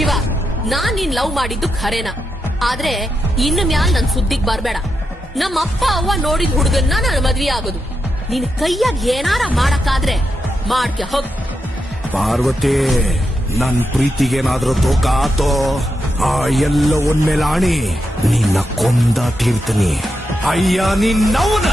ಶಿವ, ನಾನ್ ನೀನ್ ಲವ್ ಮಾಡಿದ್ದು ಖರೇನ, ಆದ್ರೆ ಇನ್ನು ಮ್ಯಾಲ್ ನನ್ ಸುದ್ದಿಗ್ ಬರ್ಬೇಡ. ನಮ್ಮ ಅಪ್ಪ ಅವ್ವ ನೋಡಿದ ಹುಡುಗನ್ನ ನಾನು ಮದ್ವೆ ಆಗೋದು. ನಿನ್ ಕೈಯಾಗ ಏನಾರ ಮಾಡಕ್ಕಾದ್ರೆ ಮಾಡ್ಕೆ ಹೋಗ್. ಪಾರ್ವತಿ, ನನ್ ಪ್ರೀತಿಗೇನಾದ್ರೂ ತೂಕ ಆತೋ ಆ ಎಲ್ಲ ಒಂದ್ಮೇಲೆ ಆಣಿ ನಿನ್ನ ಕೊಂದ ತೀರ್ತೀನಿ. ಅಯ್ಯ ನಿನ್ನವನ